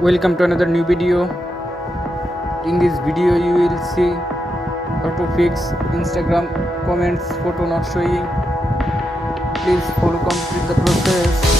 Welcome to another new video. In this video you will see how to fix Instagram comments photo not showing. Please follow complete the process.